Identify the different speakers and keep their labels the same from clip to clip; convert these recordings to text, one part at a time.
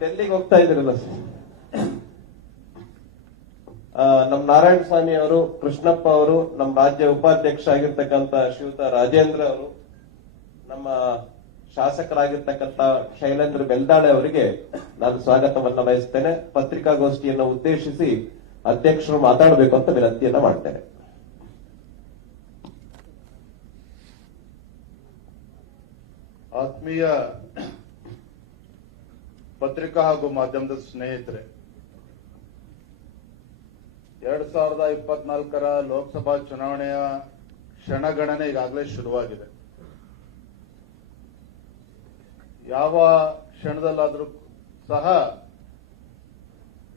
Speaker 1: ಡೆಲ್ಲಿಗೆ ಹೋಗ್ತಾ ಇದ್ರಲ್ಲ ಸರ್. ಆ, ನಮ್ ನಾರಾಯಣ ಸ್ವಾಮಿ ಅವರು ಕೃಷ್ಣಪ್ಪ ಅವರು ನಮ್ಮ ರಾಜ್ಯ ಉಪಾಧ್ಯಕ್ಷ ಆಗಿರ್ತಕ್ಕಂತ ಶ್ರೀಯುತ ರಾಜೇಂದ್ರ ಅವರು ನಮ್ಮ ಶಾಸಕರಾಗಿರ್ತಕ್ಕಂತ ಶೈಲೇಂದ್ರ ಬೆಲ್ದಾಳೆ ಅವರಿಗೆ ನಾನು ಸ್ವಾಗತವನ್ನ ಬಯಸ್ತೇನೆ. ಪತ್ರಿಕಾಗೋಷ್ಠಿಯನ್ನು ಉದ್ದೇಶಿಸಿ ಅಧ್ಯಕ್ಷರು ಮಾತಾಡಬೇಕು ಅಂತ ವಿನಂತಿಯನ್ನ ಮಾಡ್ತೇನೆ.
Speaker 2: ಆತ್ಮೀಯ ಪತ್ರಿಕಾ ಹಾಗೂ ಮಾಧ್ಯಮದ ಸ್ನೇಹಿತರೆ ಎರಡ್ ಸಾವಿರದ ಇಪ್ಪತ್ನಾಲ್ಕರ ಲೋಕಸಭಾ ಚುನಾವಣೆಯ ಕ್ಷಣಗಣನೆ ಈಗಾಗಲೇ ಶುರುವಾಗಿದೆ. ಯಾವ ಕ್ಷಣದಲ್ಲಾದರೂ ಸಹ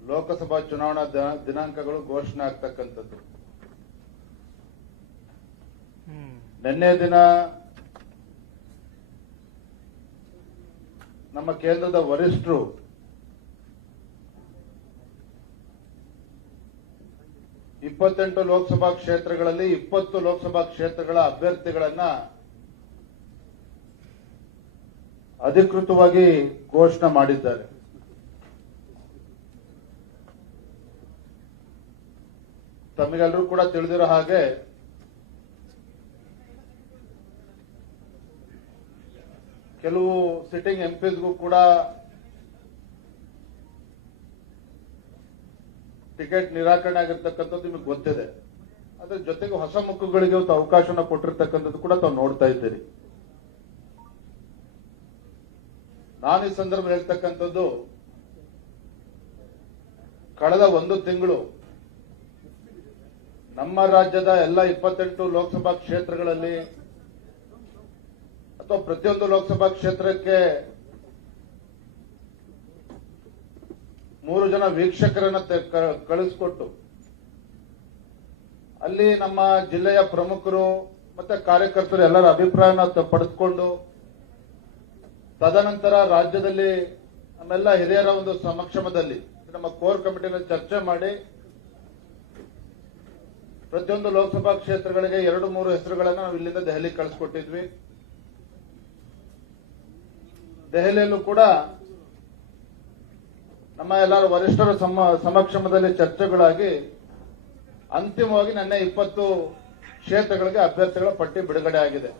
Speaker 2: ಲೋಕಸಭಾ ಚುನಾವಣಾ ದಿನ- ದಿನಾಂಕಗಳು ಘೋಷಣೆ ಆಗ್ತಕ್ಕಂಥದ್ದು. ನಿನ್ನೆ ದಿನ ನಮ್ಮ ಕೇಂದ್ರದ ವರಿಷ್ಠರು ಇಪ್ಪತ್ತೆಂಟು ಲೋಕಸಭಾ ಕ್ಷೇತ್ರಗಳಲ್ಲಿ ಇಪ್ಪತ್ತು ಲೋಕಸಭಾ ಕ್ಷೇತ್ರಗಳ ಅಭ್ಯರ್ಥಿಗಳನ್ನ ಅಧಿಕೃತವಾಗಿ ಘೋಷಣೆ ಮಾಡಿದ್ದಾರೆ. ತಮಗೆಲ್ಲರೂ ಕೂಡ ತಿಳಿದಿರೋ ಹಾಗೆ ಕೆಲವು ಸಿಟ್ಟಿಂಗ್ ಎಂಪಿಸ್ಗೂ ಕೂಡ ಟಿಕೆಟ್ ನಿರಾಕರಣೆ ಆಗಿರ್ತಕ್ಕಂಥದ್ದು ನಿಮಗೆ ಗೊತ್ತಿದೆ. ಅದ್ರ ಜೊತೆಗೆ ಹೊಸ ಮುಖಗಳಿಗೆ ಅವತ್ತು ಅವಕಾಶನ ಕೊಟ್ಟಿರ್ತಕ್ಕಂಥದ್ದು ಕೂಡ ತಾವು ನೋಡ್ತಾ ಇದ್ದೀರಿ. ನಾನು ಈ ಸಂದರ್ಭ ಹೇಳ್ತಕ್ಕಂಥದ್ದು, ಕಳೆದ ಒಂದು ತಿಂಗಳು ನಮ್ಮ ರಾಜ್ಯದ ಎಲ್ಲ ಇಪ್ಪತ್ತೆಂಟು ಲೋಕಸಭಾ ಕ್ಷೇತ್ರಗಳಲ್ಲಿ ಅಥವಾ ಪ್ರತಿಯೊಂದು ಲೋಕಸಭಾ ಕ್ಷೇತ್ರಕ್ಕೆ ಮೂರು ಜನ ವೀಕ್ಷಕರನ್ನ ಕಳಿಸ್ಕೊಟ್ಟು, ಅಲ್ಲಿ ನಮ್ಮ ಜಿಲ್ಲೆಯ ಪ್ರಮುಖರು ಮತ್ತೆ ಕಾರ್ಯಕರ್ತರು ಎಲ್ಲರ ಅಭಿಪ್ರಾಯನ ಪಡೆದುಕೊಂಡು, ತದನಂತರ ರಾಜ್ಯದಲ್ಲಿ ನಮ್ಮೆಲ್ಲ ಹಿರಿಯರ ಒಂದು ಸಮಕ್ಷಮದಲ್ಲಿ ನಮ್ಮ ಕೋರ್ ಕಮಿಟಿನ ಚರ್ಚೆ ಮಾಡಿ, ಪ್ರತಿಯೊಂದು ಲೋಕಸಭಾ ಕ್ಷೇತ್ರಗಳಿಗೆ ಎರಡು ಮೂರು ಹೆಸರುಗಳನ್ನು ನಾವು ಇಲ್ಲಿಂದ ದೆಹಲಿ ಕಳಿಸ್ಕೊಟ್ಟಿದ್ವಿ. ದೆಹಲಿಯಲ್ಲೂ ಕೂಡ ನಮ್ಮ ಎಲ್ಲರ ವರಿಷ್ಠರ ಸಮ, ಸಮಕ್ಷಮದಲ್ಲಿ ಚರ್ಚೆಗಳಾಗಿ ಅಂತಿಮವಾಗಿ ನನ್ನ ಇಪ್ಪತ್ತು ಕ್ಷೇತ್ರಗಳಿಗೆ ಅಭ್ಯರ್ಥಿಗಳ ಪಟ್ಟಿ ಬಿಡುಗಡೆ ಆಗಿದೆ.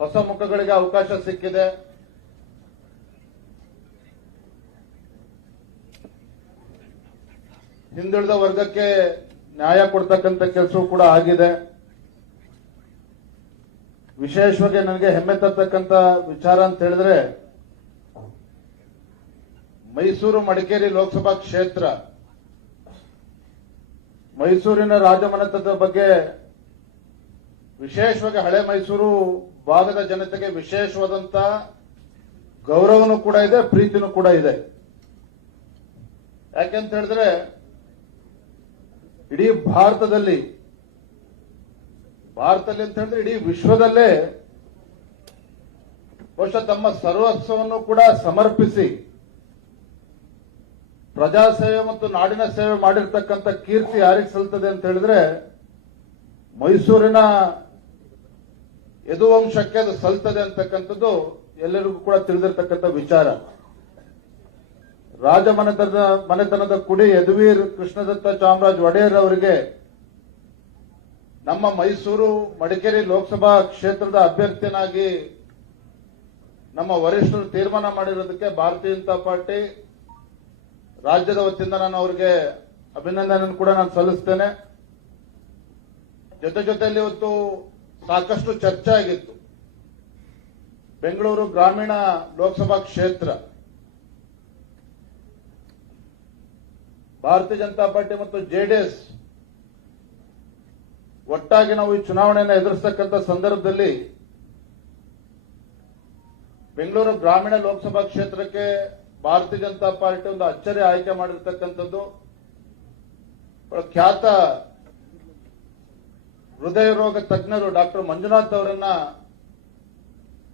Speaker 2: ಹೊಸ ಮುಖಗಳಿಗೆ ಅವಕಾಶ ಸಿಕ್ಕಿದೆ. ಹಿಂದುಳಿದ ವರ್ಗಕ್ಕೆ ನ್ಯಾಯ ಕೊಡ್ತಕ್ಕಂಥ ಕೆಲಸವೂ ಕೂಡ ಆಗಿದೆ. ವಿಶೇಷವಾಗಿ ನನಗೆ ಹೆಮ್ಮೆ ತರ್ತಕ್ಕಂಥ ವಿಚಾರ ಅಂತ ಹೇಳಿದ್ರೆ, ಮೈಸೂರು ಮಡಿಕೇರಿ ಲೋಕಸಭಾ ಕ್ಷೇತ್ರ, ಮೈಸೂರಿನ ರಾಜಮನೆತನದ ಬಗ್ಗೆ ವಿಶೇಷವಾಗಿ ಹಳೆ ಮೈಸೂರು ಭಾಗದ ಜನತೆಗೆ ವಿಶೇಷವಾದಂತ ಗೌರವನೂ ಕೂಡ ಇದೆ, ಪ್ರೀತಿನೂ ಕೂಡ ಇದೆ. ಯಾಕೆಂತ ಹೇಳಿದ್ರೆ, ಇಡೀ ಭಾರತದಲ್ಲಿ ಭಾರತದಲ್ಲಿ ಅಂತ ಹೇಳಿದ್ರೆ ಇಡೀ ವಿಶ್ವದಲ್ಲೇ ಬಹುಶಃ ತಮ್ಮ ಸರ್ವಸ್ವವನ್ನು ಕೂಡ ಸಮರ್ಪಿಸಿ ಪ್ರಜಾ ಸೇವೆ ಮತ್ತು ನಾಡಿನ ಸೇವೆ ಮಾಡಿರ್ತಕ್ಕಂಥ ಕೀರ್ತಿ ಯಾರಿಗೆ ಸಲ್ತದೆ ಅಂತ ಹೇಳಿದ್ರೆ ಮೈಸೂರಿನ ಯದುವಂಶಕ್ಕೆ ಅದು ಸಲ್ತದೆ ಅಂತಕ್ಕಂಥದ್ದು ಎಲ್ಲರಿಗೂ ಕೂಡ ತಿಳಿದಿರ್ತಕ್ಕಂಥ ವಿಚಾರ. ರಾಜಮನೆತನದ ಮನೆತನದ ಕುಡಿ ಯದುವೀರ್ ಕೃಷ್ಣದತ್ತ ಚಾಮರಾಜ್ ಒಡೆಯರ್ ಅವರಿಗೆ ನಮ್ಮ ಮೈಸೂರು ಮಡಿಕೇರಿ ಲೋಕಸಭಾ ಕ್ಷೇತ್ರದ ಅಭ್ಯರ್ಥಿಯನ್ನಾಗಿ ನಮ್ಮ ವರಿಷ್ಠರು ತೀರ್ಮಾನ ಮಾಡಿರೋದಕ್ಕೆ ಭಾರತೀಯ ಜನತಾ ಪಾರ್ಟಿ ರಾಜ್ಯದ ವತಿಯಿಂದ ನಾನು ಅವರಿಗೆ ಅಭಿನಂದನೆ ಕೂಡ ನಾನು ಸಲ್ಲಿಸ್ತೇನೆ. ಜೊತೆ ಜೊತೆಯಲ್ಲಿ ಇವತ್ತು ಸಾಕಷ್ಟು ಚರ್ಚೆ ಆಗಿತ್ತು. ಬೆಂಗಳೂರು ಗ್ರಾಮೀಣ ಲೋಕಸಭಾ ಕ್ಷೇತ್ರ. ಭಾರತೀಯ ಜನತಾ ಪಾರ್ಟಿ ಮತ್ತು ಜೆಡಿಎಸ್ ಒಟ್ಟಾಗಿ ನಾವು ಈ ಚುನಾವಣೆಯನ್ನು ಎದುರಿಸತಕ್ಕಂಥ ಸಂದರ್ಭದಲ್ಲಿ ಬೆಂಗಳೂರು ಗ್ರಾಮೀಣ ಲೋಕಸಭಾ ಕ್ಷೇತ್ರಕ್ಕೆ ಭಾರತೀಯ ಜನತಾ ಪಾರ್ಟಿ ಒಂದು ಅಚ್ಚರಿ ಆಯ್ಕೆ ಮಾಡಿರ್ತಕ್ಕಂಥದ್ದು. ಪ್ರಖ್ಯಾತ ಖ್ಯಾತ ಹೃದಯ ರೋಗ ತಜ್ಞರು ಡಾಕ್ಟರ್ ಮಂಜುನಾಥ್ ಅವರನ್ನ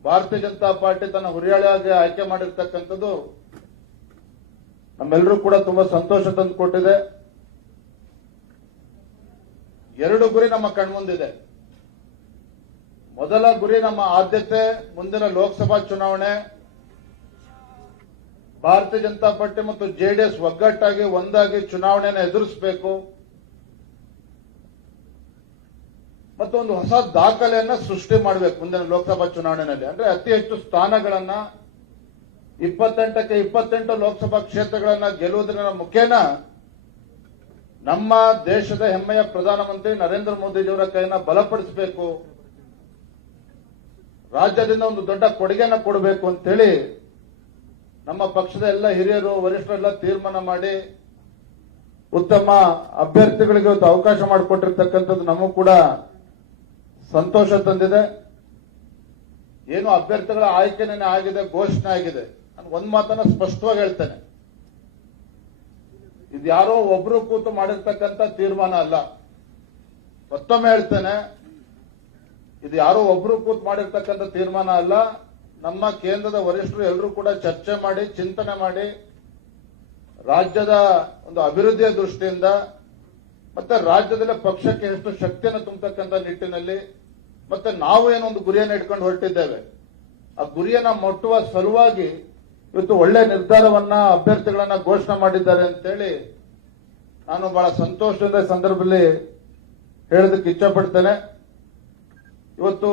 Speaker 2: ಭಾರತೀಯ ಜನತಾ ಪಾರ್ಟಿ ತನ್ನ ಹುರಿಯಾಳಿಯಾಗಿ ಆಯ್ಕೆ ಮಾಡಿರ್ತಕ್ಕಂಥದ್ದು. ನಮ್ಮೆಲ್ಲರೂ ಕೂಡ ತುಂಬಾ ಸಂತೋಷ ತಂದುಕೊಟ್ಟಿದೆ ಎರಡು ಗುರಿ ನಮ್ಮ ಕಣ್ಮುಂದಿದೆ. ಮೊದಲ ಗುರಿ ನಮ್ಮ ಆದ್ಯತೆ, ಮುಂದಿನ ಲೋಕಸಭಾ ಚುನಾವಣೆ. ಭಾರತೀಯ ಜನತಾ ಪಾರ್ಟಿ ಮತ್ತು ಜೆಡಿಎಸ್ ಒಗ್ಗಟ್ಟಾಗಿ ಒಂದಾಗಿ ಚುನಾವಣೆಯನ್ನು ಎದುರಿಸಬೇಕು. ಮತ್ತು ಒಂದು ಹೊಸ ದಾಖಲೆಯನ್ನ ಸೃಷ್ಟಿ ಮಾಡಬೇಕು ಮುಂದಿನ ಲೋಕಸಭಾ ಚುನಾವಣೆಯಲ್ಲಿ. ಅಂದ್ರೆ ಅತಿ ಹೆಚ್ಚು ಸ್ಥಾನಗಳನ್ನ ಇಪ್ಪತ್ತೆಂಟಕ್ಕೆ ಇಪ್ಪತ್ತೆಂಟು ಲೋಕಸಭಾ ಕ್ಷೇತ್ರಗಳನ್ನ ಗೆಲ್ಲುವುದರ ಮುಖೇನ ನಮ್ಮ ದೇಶದ ಹೆಮ್ಮೆಯ ಪ್ರಧಾನಮಂತ್ರಿ ನರೇಂದ್ರ ಮೋದಿಜಿಯವರ ಕೈನ ಬಲಪಡಿಸಬೇಕು. ರಾಜ್ಯದಿಂದ ಒಂದು ದೊಡ್ಡ ಕೊಡುಗೆಯನ್ನ ಕೊಡಬೇಕು ಅಂತೇಳಿ ನಮ್ಮ ಪಕ್ಷದ ಎಲ್ಲ ಹಿರಿಯರು, ವರಿಷ್ಠರೆಲ್ಲ ತೀರ್ಮಾನ ಮಾಡಿ ಉತ್ತಮ ಅಭ್ಯರ್ಥಿಗಳಿಗೆ ಒಂದು ಅವಕಾಶ ಮಾಡಿಕೊಟ್ಟಿರ್ತಕ್ಕಂಥದ್ದು ನಮಗೂ ಕೂಡ ಸಂತೋಷ ತಂದಿದೆ. ಏನು ಅಭ್ಯರ್ಥಿಗಳ ಆಯ್ಕೆನೇ ಆಗಿದೆ, ಘೋಷಣೆ ಆಗಿದೆ. ನಾನು ಒಂದು ಮಾತನ್ನ ಸ್ಪಷ್ಟವಾಗಿ ಹೇಳ್ತೇನೆ. ಇದು ಯಾರೋ ಒಬ್ರು ಕೂತು ಮಾಡಿರ್ತಕ್ಕಂಥ ತೀರ್ಮಾನ ಅಲ್ಲ. ಮತ್ತೊಮ್ಮೆ ಹೇಳ್ತೇನೆ, ಇದು ಯಾರೋ ಒಬ್ರು ಕೂತು ಮಾಡಿರ್ತಕ್ಕಂಥ ತೀರ್ಮಾನ ಅಲ್ಲ. ನಮ್ಮ ಕೇಂದ್ರದ ವರಿಷ್ಠರು ಎಲ್ಲರೂ ಕೂಡ ಚರ್ಚೆ ಮಾಡಿ, ಚಿಂತನೆ ಮಾಡಿ, ರಾಜ್ಯದ ಒಂದು ಅಭಿವೃದ್ಧಿಯ ದೃಷ್ಟಿಯಿಂದ ಮತ್ತೆ ರಾಜ್ಯದಲ್ಲಿ ಪಕ್ಷಕ್ಕೆ ಎಷ್ಟು ಶಕ್ತಿಯನ್ನು ತುಂಬತಕ್ಕಂಥ ನಿಟ್ಟಿನಲ್ಲಿ ಮತ್ತೆ ನಾವು ಏನೊಂದು ಗುರಿಯನ್ನು ಇಟ್ಕೊಂಡು ಹೊರಟಿದ್ದೇವೆ. ಆ ಗುರಿಯನ್ನ ಮುಟ್ಟುವ ಸಲುವಾಗಿ ಇವತ್ತು ಒಳ್ಳೆ ನಿರ್ಧಾರವನ್ನ ಅಭ್ಯರ್ಥಿಗಳನ್ನ ಘೋಷಣೆ ಮಾಡಿದ್ದಾರೆ ಅಂತೇಳಿ ನಾನು ಬಹಳ ಸಂತೋಷದ ಸಂದರ್ಭದಲ್ಲಿ ಹೇಳೋದಕ್ಕೆ ಇಚ್ಛಪಡ್ತೇನೆ. ಇವತ್ತು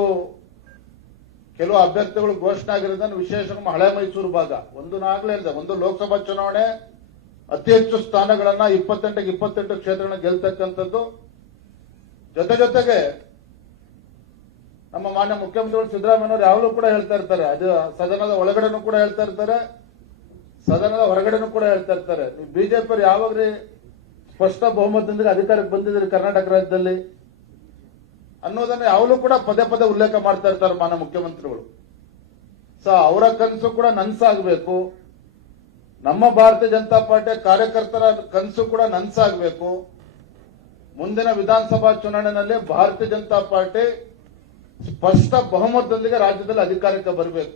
Speaker 2: ಕೆಲವು ಅಭ್ಯರ್ಥಿಗಳು ಘೋಷಣೆ ಆಗಿರೋದನ್ನು ವಿಶೇಷ ನಮ್ಮ ಹಳೆ ಮೈಸೂರು ಭಾಗ, ಒಂದು ನಾಗಲೇ ಹೇಳಿದೆ ಒಂದು ಲೋಕಸಭಾ ಚುನಾವಣೆ, ಅತಿ ಹೆಚ್ಚು ಸ್ಥಾನಗಳನ್ನ ಇಪ್ಪತ್ತೆಂಟಕ್ಕೆ ಇಪ್ಪತ್ತೆಂಟು ಕ್ಷೇತ್ರಗಳನ್ನ ಗೆಲ್ತಕ್ಕಂಥದ್ದು. ಜೊತೆ ಜೊತೆಗೆ ನಮ್ಮ ಮಾನ್ಯ ಮುಖ್ಯಮಂತ್ರಿಗಳು ಸಿದ್ದರಾಮಯ್ಯವರು ಯಾವಾಗಲೂ ಕೂಡ ಹೇಳ್ತಾ ಇರ್ತಾರೆ. ಅದು ಸದನದ ಒಳಗಡೆನೂ ಕೂಡ ಹೇಳ್ತಾ ಇರ್ತಾರೆ. ಸದನದ ಹೊರಗಡೆನೂ ಕೂಡ ಹೇಳ್ತಾ ಇರ್ತಾರೆ. ನೀವು ಬಿಜೆಪಿ ಯಾವಾಗ್ರಿ ಸ್ಪಷ್ಟ ಬಹುಮತದೊಂದಿಗೆ ಅಧಿಕಾರಕ್ಕೆ ಬಂದಿದ್ದೀರಿ ಕರ್ನಾಟಕ ರಾಜ್ಯದಲ್ಲಿ ಅನ್ನೋದನ್ನ ಯಾವಾಗಲೂ ಕೂಡ ಪದೇ ಪದೇ ಉಲ್ಲೇಖ ಮಾಡ್ತಾ ಇರ್ತಾರೆ ಮಾನ್ಯ ಮುಖ್ಯಮಂತ್ರಿಗಳು. ಸೊ ಅವರ ಕನಸು ಕೂಡ ನನ್ಸಾಗಬೇಕು. ನಮ್ಮ ಭಾರತೀಯ ಜನತಾ ಪಾರ್ಟಿಯ ಕಾರ್ಯಕರ್ತರ ಕನಸು ಕೂಡ ನನ್ಸಾಗಬೇಕು. ಮುಂದಿನ ವಿಧಾನಸಭಾ ಚುನಾವಣೆಯಲ್ಲಿ ಭಾರತೀಯ ಜನತಾ ಪಾರ್ಟಿ ಸ್ಪಷ್ಟ ಬಹುಮತದೊಂದಿಗೆ ರಾಜ್ಯದಲ್ಲಿ ಅಧಿಕಾರಕ್ಕೆ ಬರಬೇಕು.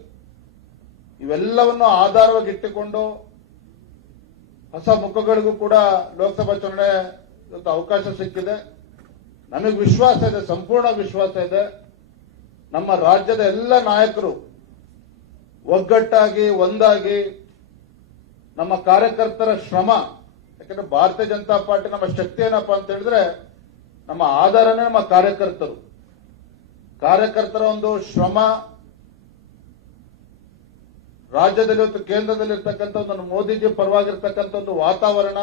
Speaker 2: ಇವೆಲ್ಲವನ್ನು ಆಧಾರವಾಗಿಟ್ಟುಕೊಂಡು ಹೊಸ ಮುಖಗಳಿಗೂ ಕೂಡ ಲೋಕಸಭಾ ಚುನಾವಣೆ ಇವತ್ತು ಅವಕಾಶ ಸಿಕ್ಕಿದೆ. ನಮಗೆ ವಿಶ್ವಾಸ ಇದೆ, ಸಂಪೂರ್ಣ ವಿಶ್ವಾಸ ಇದೆ. ನಮ್ಮ ರಾಜ್ಯದ ಎಲ್ಲ ನಾಯಕರು ಒಗ್ಗಟ್ಟಾಗಿ, ಒಂದಾಗಿ ನಮ್ಮ ಕಾರ್ಯಕರ್ತರ ಶ್ರಮ, ಯಾಕಂದ್ರೆ ಭಾರತೀಯ ಜನತಾ ಪಾರ್ಟಿ ನಮ್ಮ ಶಕ್ತಿ ಏನಪ್ಪಾ ಅಂತ ಹೇಳಿದ್ರೆ ನಮ್ಮ ಆಧಾರನೇ ನಮ್ಮ ಕಾರ್ಯಕರ್ತರು. ಕಾರ್ಯಕರ್ತರ ಒಂದು ಶ್ರಮ ರಾಜ್ಯದಲ್ಲಿ ಮತ್ತು ಕೇಂದ್ರದಲ್ಲಿ ಇರ್ತಕ್ಕಂಥ ಒಂದು ಮೋದಿಜಿ ಪರವಾಗಿರ್ತಕ್ಕಂಥ ಒಂದು ವಾತಾವರಣ.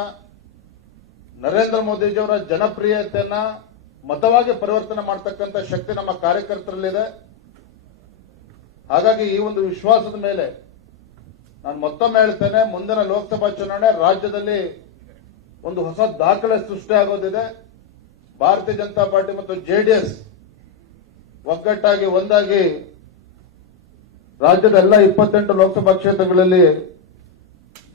Speaker 2: ನರೇಂದ್ರ ಮೋದಿಜಿಯವರ ಜನಪ್ರಿಯತೆಯನ್ನ ಮತವಾಗಿ ಪರಿವರ್ತನೆ ಮಾಡತಕ್ಕಂಥ ಶಕ್ತಿ ನಮ್ಮ ಕಾರ್ಯಕರ್ತರಲ್ಲಿದೆ. ಹಾಗಾಗಿ ಈ ಒಂದು ವಿಶ್ವಾಸದ ಮೇಲೆ ನಾನು ಮತ್ತೊಮ್ಮೆ ಹೇಳ್ತೇನೆ, ಮುಂದಿನ ಲೋಕಸಭಾ ಚುನಾವಣೆ ರಾಜ್ಯದಲ್ಲಿ ಒಂದು ಹೊಸ ದಾಖಲೆ ಸೃಷ್ಟಿಯಾಗೋದಿದೆ. ಭಾರತೀಯ ಜನತಾ ಪಾರ್ಟಿ ಮತ್ತು ಜೆಡಿಎಸ್ ಒಗ್ಗಟ್ಟಾಗಿ ಒಂದಾಗಿ ರಾಜ್ಯದ ಎಲ್ಲ ಇಪ್ಪತ್ತೆಂಟು ಲೋಕಸಭಾ ಕ್ಷೇತ್ರಗಳಲ್ಲಿ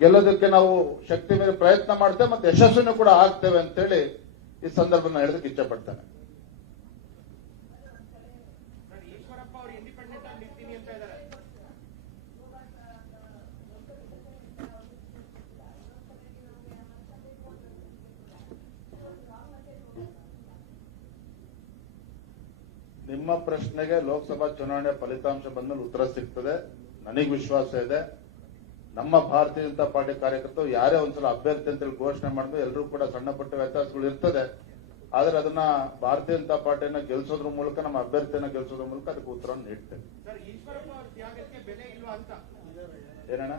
Speaker 2: ಗೆಲ್ಲೋದಕ್ಕೆ ನಾವು ಶಕ್ತಿ ಮೇಲೆ ಪ್ರಯತ್ನ ಮಾಡ್ತೇವೆ ಮತ್ತೆ ಯಶಸ್ಸನ್ನು ಕೂಡ ಆಗ್ತೇವೆ ಅಂತೇಳಿ ಈ ಸಂದರ್ಭ ಹೇಳೋದಕ್ಕೆ ಇಷ್ಟಪಡ್ತೇನೆ ಸರ್ ಈಶ್ವರಪ್ಪ ಅವರು ಇಂಡಿಪೆಂಡೆಂಟ್ ಆಗಿ ನಿಲ್ತೀನಿ ಅಂತ ಇದ್ದಾರೆ ನಿಮ್ಮ ಪ್ರಶ್ನೆಗೆ ಲೋಕಸಭಾ ಚುನಾವಣೆ ಫಲಿತಾಂಶ ಬಂದಲ್ಲಿ ಉತ್ತರ ಸಿಗ್ತದೆ. ನನಗೆ ವಿಶ್ವಾಸ ಇದೆ. ನಮ್ಮ ಭಾರತೀಯ ಜನತಾ ಪಾರ್ಟಿ ಕಾರ್ಯಕರ್ತರು ಯಾರೇ ಒಂದ್ಸಲ ಅಭ್ಯರ್ಥಿ ಅಂತೇಳಿ ಘೋಷಣೆ ಮಾಡಿದ್ರು ಎಲ್ಲರೂ ಕೂಡ ಸಣ್ಣ ಪುಟ್ಟ ವ್ಯತ್ಯಾಸಗಳು ಇರ್ತದೆ. ಆದ್ರೆ ಅದನ್ನ ಭಾರತೀಯ ಜನತಾ ಪಾರ್ಟಿಯನ್ನ ಗೆಲ್ಸೋದ್ರ ಮೂಲಕ ನಮ್ಮ ಅಭ್ಯರ್ಥಿಯನ್ನ ಗೆಲ್ಸೋದ್ರ ಮೂಲಕ ಅದಕ್ಕೆ ಉತ್ತರವನ್ನು ನೀಡ್ತೇವೆ. ಅಂತ? ಏನಣ್ಣ?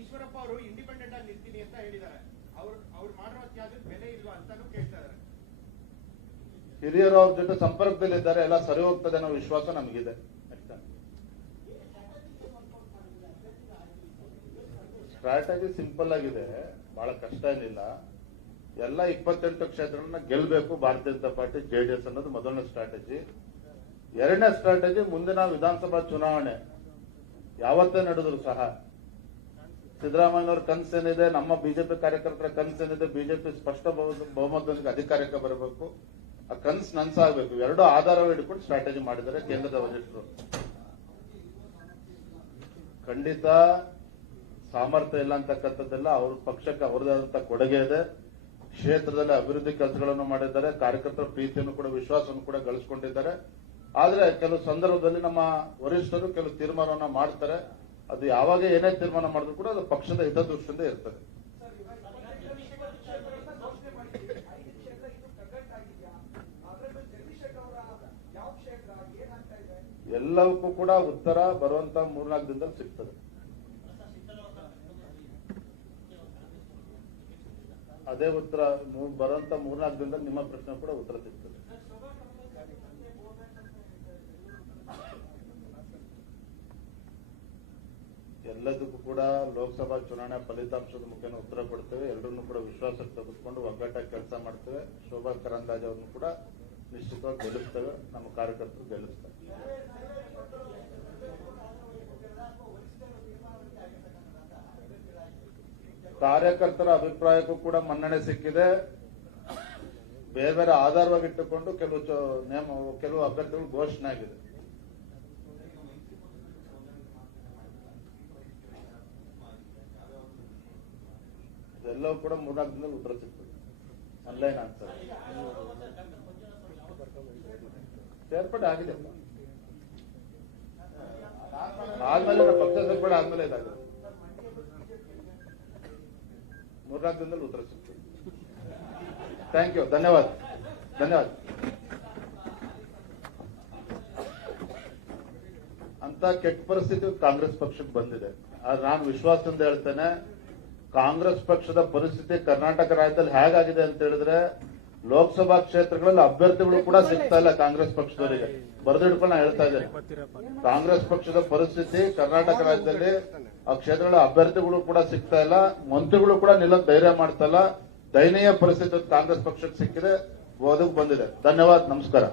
Speaker 2: ಈಶ್ವರಪ್ಪ ಅವರು ಇಂಡಿಪೆಂಡೆಂಟ್ ಆಗಿ ನಿಲ್ತೀನಿ ಅಂತ ಹೇಳಿದ್ದಾರೆ. ಅವ್ರು ಅವ್ರು ಮಾಡಿರೋ ತ್ಯಾಗಕ್ಕೆ ಬೆಲೆ ಇಲ್ವಾ ಅಂತಾನು ಕೇಳ್ತಾ ಇದ್ದಾರೆ ಹಿರಿಯರು ಅವ್ರ ಜೊತೆ ಸಂಪರ್ಕದಲ್ಲಿದ್ದಾರೆ, ಎಲ್ಲ ಸರಿ ಹೋಗ್ತದೆ ಅನ್ನೋ ವಿಶ್ವಾಸ ನಮಗಿದೆ. ಸ್ಟ್ರಾಟಜಿ ಸಿಂಪಲ್ ಆಗಿದೆ, ಬಹಳ ಕಷ್ಟ ಏನಿಲ್ಲ. ಎಲ್ಲ ಇಪ್ಪತ್ತೆಂಟು ಕ್ಷೇತ್ರಗಳನ್ನ ಗೆಲ್ಲಬೇಕು ಭಾರತೀಯ ಜನತಾ ಪಾರ್ಟಿ ಜೆಡಿಎಸ್ ಅನ್ನೋದು ಮೊದಲನೇ ಸ್ಟ್ರಾಟಜಿ ಎರಡನೇ ಸ್ಟ್ರಾಟಜಿ ಮುಂದಿನ ವಿಧಾನಸಭಾ ಚುನಾವಣೆ. ಯಾವತ್ತೇ ನಡೆದ್ರು ಸಹ. ಸಿದ್ದರಾಮಯ್ಯನವ್ರ ಕನಸೇನಿದೆ ನಮ್ಮ ಬಿಜೆಪಿ ಕಾರ್ಯಕರ್ತರ ಕನಸೇನಿದೆ ಬಿಜೆಪಿ ಸ್ಪಷ್ಟ ಬಹು- ಬಹುಮತದೊಂದಿಗೆ ಅಧಿಕಾರಕ್ಕೆ ಬರಬೇಕು. ಆ ಕನಸು ನನ್ಸಾಗಬೇಕು. ಎರಡು ಆಧಾರವ ಹಿಡ್ಕೊಂಡು ಸ್ಟ್ರಾಟಜಿ ಮಾಡಿದ್ದಾರೆ ಕೇಂದ್ರದ ವರಿಷ್ಠರು. ಖಂಡಿತ ಸಾಮರ್ಥ್ಯ ಇಲ್ಲ ಅಂತಕ್ಕಂಥದ್ದೆಲ್ಲ ಅವ್ರ ಪಕ್ಷಕ್ಕೆ ಅವ್ರದಾದಂತ ಕೊಡುಗೆ ಇದೆ. ಕ್ಷೇತ್ರದಲ್ಲಿ ಅಭಿವೃದ್ಧಿ ಕೆಲಸಗಳನ್ನು ಮಾಡಿದ್ದಾರೆ. ಕಾರ್ಯಕರ್ತರ ಪ್ರೀತಿಯನ್ನು ಕೂಡ, ವಿಶ್ವಾಸವನ್ನು ಕೂಡ ಗಳಿಸಿಕೊಂಡಿದ್ದಾರೆ. ಆದರೆ ಕೆಲವು ಸಂದರ್ಭದಲ್ಲಿ ನಮ್ಮ ವರಿಷ್ಠರು ಕೆಲವು ತೀರ್ಮಾನವನ್ನು ಮಾಡ್ತಾರೆ. ಅದು ಯಾವಾಗ ಏನೇ ತೀರ್ಮಾನ ಮಾಡಿದ್ರು ಕೂಡ ಅದು ಪಕ್ಷದ ಹಿತದೃಷ್ಟಿಯಿಂದ ಇರ್ತದೆ. ಎಲ್ಲವಕ್ಕೂ ಕೂಡ ಉತ್ತರ ಬರುವಂತ ಮೂರ್ನಾಲ್ಕು ದಿನದಲ್ಲಿ ಸಿಗ್ತದೆ. ಅದೇ ಉತ್ತರ ಬರುವಂತ ಮೂರ್ನಾಲ್ಕು ದಿನದಲ್ಲಿ ನಿಮ್ಮ ಪ್ರಶ್ನೆ ಕೂಡ ಉತ್ತರ ಸಿಗ್ತದೆ. ಎಲ್ಲದಕ್ಕೂ ಕೂಡ ಲೋಕಸಭಾ ಚುನಾವಣೆ ಫಲಿತಾಂಶದ ಮುಖೇನ ಉತ್ತರ ಕೊಡ್ತೇವೆ. ಎಲ್ಲರನ್ನು ಕೂಡ ವಿಶ್ವಾಸಕ್ಕೆ ತೆಗೆದುಕೊಂಡು ಒಗ್ಗಟ್ಟಾಗಿ ಕೆಲಸ ಮಾಡ್ತೇವೆ. ಶೋಭಾ ಕರಂದಾಜ್ ಅವ್ರನ್ನು ಕೂಡ ನಿಶ್ಚಿತವಾಗಿ ಗೆಲ್ಲಿಸ್ತೇವೆ. ನಮ್ಮ ಕಾರ್ಯಕರ್ತರು ಗೆಲ್ಲಿಸ್ತೇವೆ ಕಾರ್ಯಕರ್ತರ ಅಭಿಪ್ರಾಯಕ್ಕೂ ಕೂಡ ಮನ್ನಣೆ ಸಿಕ್ಕಿದೆ. ಬೇರೆ ಬೇರೆ ಆಧಾರವಾಗಿಟ್ಟುಕೊಂಡು ಕೆಲವು ನೇಮ ಕೆಲವು ಅಭ್ಯರ್ಥಿಗಳು ಘೋಷಣೆ ಆಗಿದೆ. ಇದೆಲ್ಲವೂ ಕೂಡ ಮೂರ್ನಾಲ್ಕು ದಿನದಲ್ಲಿ ಉತ್ತರ ಸಿಗ್ತದೆ. ಆನ್ಲೈನ್ ಆಗ್ತದೆ ಸೇರ್ಪಡೆ ಆಗಿದೆ. ಆದ್ಮೇಲೆ ಪಕ್ಷ ಸೇರ್ಪಡೆ ಆದ್ಮೇಲೆ ಇದಾಗಿದೆ. ಮೂರ್ನಾಲ್ಕು ದಿನದಲ್ಲಿ ಉತ್ತರ ಸಿಗ್ತೀನಿ ಥ್ಯಾಂಕ್ ಯು ಧನ್ಯವಾದ. ಧನ್ಯವಾದ. ಅಂತ ಕೆಟ್ಟ ಪರಿಸ್ಥಿತಿ ಕಾಂಗ್ರೆಸ್ ಪಕ್ಷಕ್ಕೆ ಬಂದಿದೆ. ಆದ್ರೆ ನಾನು ವಿಶ್ವಾಸದಿಂದ ಹೇಳ್ತೇನೆ, ಕಾಂಗ್ರೆಸ್ ಪಕ್ಷದ ಪರಿಸ್ಥಿತಿ ಕರ್ನಾಟಕ ರಾಜ್ಯದಲ್ಲಿ ಹೇಗಾಗಿದೆ ಅಂತ ಹೇಳಿದ್ರೆ ಲೋಕಸಭಾ ಕ್ಷೇತ್ರಗಳಲ್ಲಿ ಅಭ್ಯರ್ಥಿಗಳು ಕೂಡ ಸಿಗ್ತಾ ಇಲ್ಲ ಕಾಂಗ್ರೆಸ್ ಪಕ್ಷದವರಿಗೆ. ಬರೆದಿಡ್ಕೊಂಡು ನಾನು ಹೇಳ್ತಾ ಇದ್ದೇನೆ. ಕಾಂಗ್ರೆಸ್ ಪಕ್ಷದ ಪರಿಸ್ಥಿತಿ ಕರ್ನಾಟಕ ರಾಜ್ಯದಲ್ಲಿ ಆ ಕ್ಷೇತ್ರಗಳ ಅಭ್ಯರ್ಥಿಗಳು ಕೂಡ ಸಿಗ್ತಾ ಇಲ್ಲ. ಮಂತ್ರಿಗಳು ಕೂಡ ನಿಲ್ಲ ಧೈರ್ಯ ಮಾಡ್ತಾ ಇಲ್ಲ. ದಯನೀಯ ಪರಿಸ್ಥಿತಿ ಕಾಂಗ್ರೆಸ್ ಪಕ್ಷಕ್ಕೆ ಸಿಕ್ಕಿದೆ. ಓದಕ್ಕೆ ಬಂದಿದೆ. ಧನ್ಯವಾದ. ನಮಸ್ಕಾರ.